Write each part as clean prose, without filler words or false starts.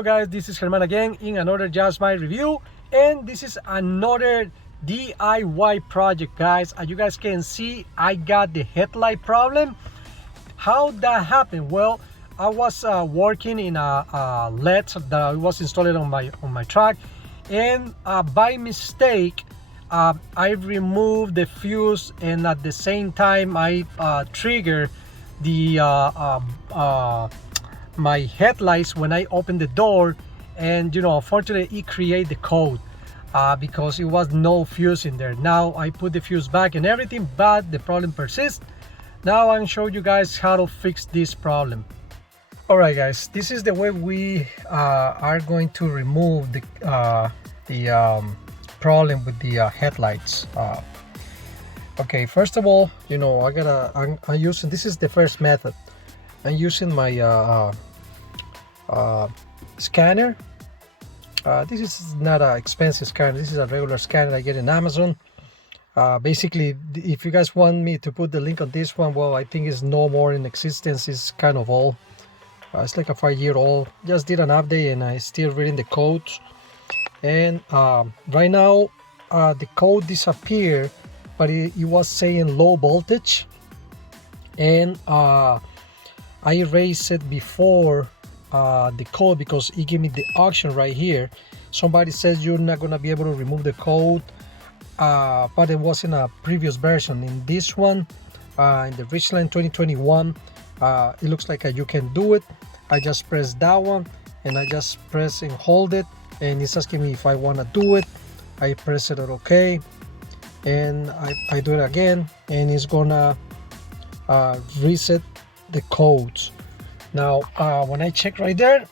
Hello guys, this is Germán again in another Just My review, and this is another DIY project, guys. As you guys can see, I got the headlight problem. How that happened? Well, I was working in a LED that I was installed on my truck, and by mistake I removed the fuse, and at the same time I triggered the my headlights when I opened the door, and unfortunately it created the code because it was no fuse in there. Now I put the fuse back and everything, but the problem persists. Now I'm showing you guys how to fix this problem. Alright guys, this is the way we are going to remove the problem with the headlights. Okay, first of all, I'm using, this is the first method. I'm using my scanner. This is not an expensive scanner. This is a regular scanner I get in Amazon. Basically, if you guys want me to put the link on this one, well, I think it's no more in existence. It's kind of old. It's like a 5-year-old. Just did an update and I still reading the code. And right now the code disappeared, but it was saying low voltage, and I erased it before the code because it gave me the option right here. Somebody says you're not gonna be able to remove the code, but it was in a previous version. In this one, in the Ridgeline 2021, it looks like you can do it. I just press that one and I just press and hold it, and it's asking me if I want to do it. I press it on OK, and I do it again, and it's gonna reset the codes. Now when I check right there,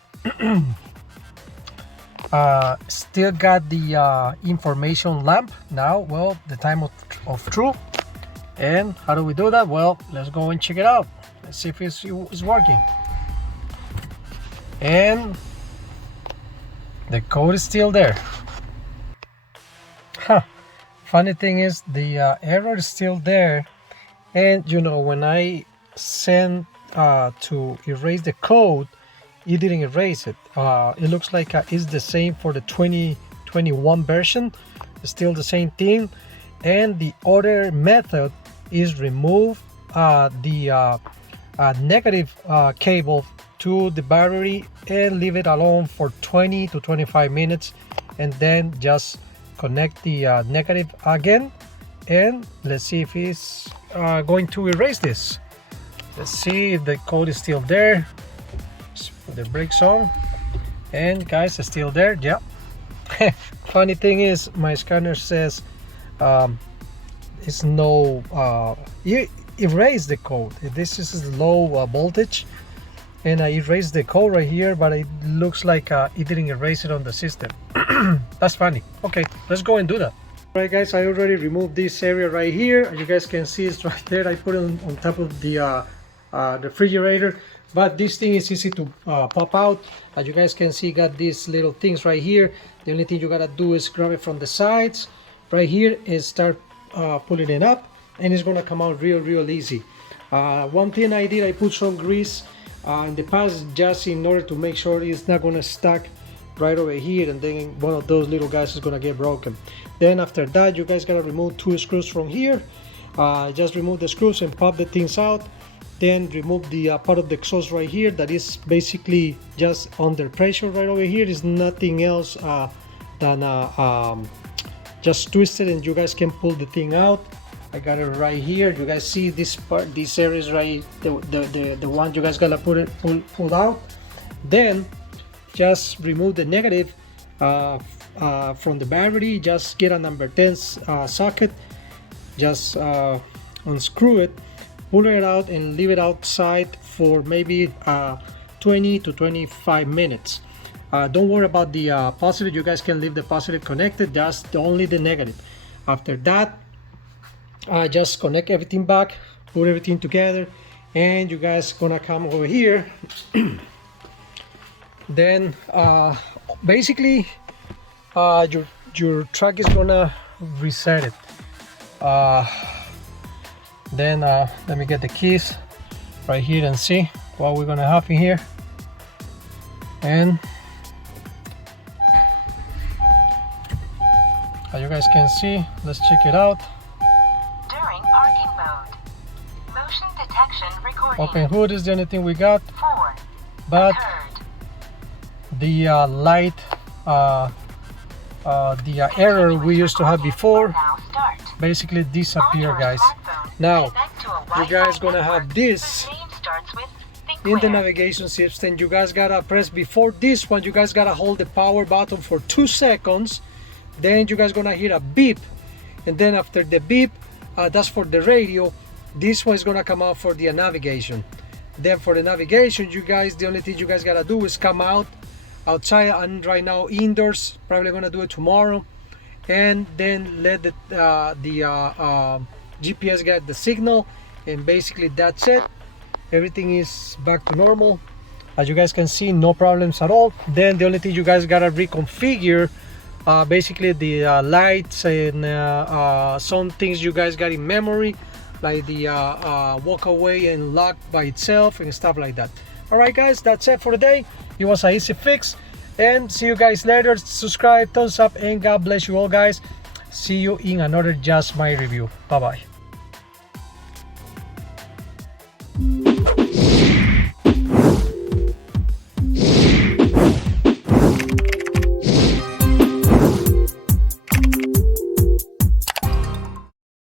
still got the information lamp. Now, well, the time of true. And how do we do that? Well, let's go and check it out. Let's see if it's working. And the code is still there. Funny thing is, the error is still there. And when I send to erase the code, it didn't erase it. It looks like it's the same for the 2021 version. It's still the same thing. And the other method is remove the negative cable to the battery and leave it alone for 20 to 25 minutes, and then just connect the negative again, and let's see if it's going to erase this. Let's see if the code is still there. Let's put the brakes on, and guys, it's still there. Yeah. Funny thing is, my scanner says it's no erase the code. This is low voltage, and I erased the code right here, but it looks like it didn't erase it on the system. That's funny. Okay, let's go and do that. Alright guys, I already removed this area right here. As you guys can see, it's right there. I put it on top of the refrigerator, but this thing is easy to pop out. As you guys can see, got these little things right here. The only thing you gotta do is grab it from the sides right here and start pulling it up, and it's gonna come out real easy. One thing I did, I put some grease in the past, just in order to make sure it's not gonna stuck right over here, and then one of those little guys is gonna get broken. Then after that, you guys gotta remove 2 screws from here. Just remove the screws and pop the things out. Then remove the part of the exhaust right here that is basically just under pressure right over here. Is nothing else than just twist it, and you guys can pull the thing out. I got it right here. You guys see this part, this area is right, the one you guys gotta pull out. Then just remove the negative from the battery. Just get a number 10 socket, just unscrew it, pull it out, and leave it outside for maybe 20 to 25 minutes. Don't worry about the positive. You guys can leave the positive connected, just only the negative. After that, just connect everything back, put everything together, and you guys gonna come over here. Then basically your truck is gonna reset it. Then let me get the keys right here and see what we're gonna have in here. And you guys can see. Let's check it out. During parking mode. Motion detection recording. Open hood is the only thing we got. 4. But Occurred. the light, the error we used to have before Now start. basically disappear, guys. Now you guys gonna have this in the navigation system. You guys gotta press, before this one you guys gotta hold the power button for 2 seconds, then you guys gonna hear a beep, and then after the beep, that's for the radio. This one is gonna come out for the navigation. Then for the navigation, you guys, the only thing you guys gotta do is come outside. And right now indoors, probably gonna do it tomorrow, and then let the GPS get the signal, and basically that's it. Everything is back to normal. As you guys can see, no problems at all. Then the only thing you guys gotta reconfigure basically the lights and some things you guys got in memory, like the walk away and lock by itself and stuff like that. All right guys, that's it for today. It was an easy fix, and see you guys later. Subscribe, thumbs up, and God bless you all guys. See you in another Just My Review. Bye bye.